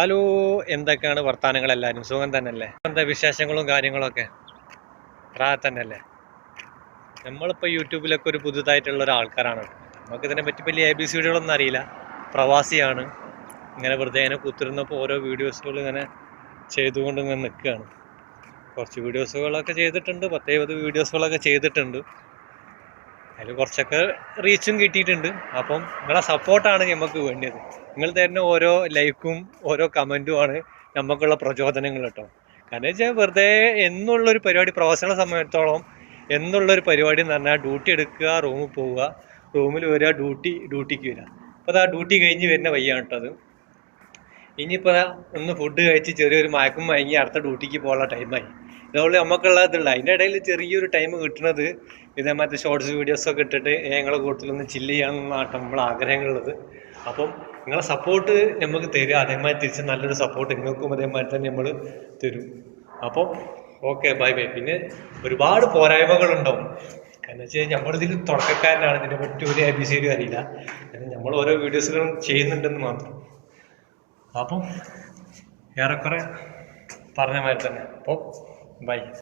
Hello, എന്തൊക്കെയാണ് വർത്താനങ്ങൾ? എല്ലാവരും സുഖം തന്നെയല്ലേ? എന്താ വിശേഷങ്ങളും കാര്യങ്ങളൊക്കെ തന്നെയല്ലേ? നമ്മളിപ്പോൾ യൂട്യൂബിലൊക്കെ ഒരു പുതുതായിട്ടുള്ള ഒരാൾക്കാരാണ്. നമുക്ക് ഇതിനെ പറ്റി വലിയ ABCDകളൊന്നും അറിയില്ല. പ്രവാസിയാണ്. ഇങ്ങനെ വെറുതെ ഇങ്ങനെ കുത്തിരുന്നപ്പോൾ ഓരോ വീഡിയോസുകൾ ഇങ്ങനെ ചെയ്തുകൊണ്ട് ഇങ്ങനെ നിൽക്കുകയാണ്. കുറച്ച് വീഡിയോസുകളൊക്കെ ചെയ്തിട്ടുണ്ട്, 10-20 വീഡിയോസുകളൊക്കെ ചെയ്തിട്ടുണ്ട്. അതിൽ കുറച്ചൊക്കെ റീച്ചും കിട്ടിയിട്ടുണ്ട്. അപ്പം നിങ്ങളെ സപ്പോർട്ടാണ് നമുക്ക് വേണ്ടത്. നിങ്ങൾ തരുന്ന ഓരോ ലൈക്കും ഓരോ കമൻറ്റുമാണ് നമുക്കുള്ള പ്രചോദനങ്ങൾ കേട്ടോ. കാരണം വെച്ചാൽ വെറുതെ എന്നുള്ളൊരു പരിപാടി, പ്രവാസികളെ സംബന്ധിച്ചിടത്തോളം എന്നുള്ളൊരു പരിപാടി എന്ന് പറഞ്ഞാൽ ഡ്യൂട്ടി എടുക്കുക, റൂമിൽ പോവുക, റൂമിൽ വരിക, ഡ്യൂട്ടിക്ക് വരിക. അപ്പോൾ അത് ആ ഡ്യൂട്ടി കഴിഞ്ഞ് വരുന്ന വയ്യാണ് കേട്ടോ അത്. ഇനിയിപ്പോൾ ഒന്ന് ഫുഡ് കഴിച്ച് ചെറിയൊരു മയക്കും മയങ്ങി അടുത്ത ഡ്യൂട്ടിക്ക് പോകാനുള്ള ടൈമായി. ഇതുകൊണ്ട് നമുക്കുള്ള ഇതുള്ള അതിൻ്റെ ഇടയിൽ ചെറിയൊരു ടൈം കിട്ടുന്നത് ഇതേമാതിരി ഷോർട്സ് വീഡിയോസൊക്കെ ഇട്ടിട്ട് ഞങ്ങളെ കൂട്ടത്തിലൊന്ന് ചില്ല് ചെയ്യാമെന്നാണ് നമ്മളെ ആഗ്രഹങ്ങളുള്ളത്. അപ്പം നിങ്ങളെ സപ്പോർട്ട് നമുക്ക് തരിക, അതേമാതിരി തിരിച്ച് നല്ലൊരു സപ്പോർട്ട് നിങ്ങൾക്കും അതേമാതിരി തന്നെ നമ്മൾ തരും. അപ്പോൾ ഓക്കെ, ബൈ ബൈ. പിന്നെ ഒരുപാട് പോരായ്മകളുണ്ടാവും. കാരണം വെച്ച് കഴിഞ്ഞാൽ നമ്മളിതിൽ തുടക്കക്കാരനാണ്, ഇതിനെ പറ്റി ഒരു ABCD അറിയില്ല. നമ്മൾ ഓരോ വീഡിയോസുകളും ചെയ്യുന്നുണ്ടെന്ന് മാത്രം. അപ്പം ഏറെക്കുറെ പറഞ്ഞ മാതിരി തന്നെ. അപ്പോൾ ബൈ.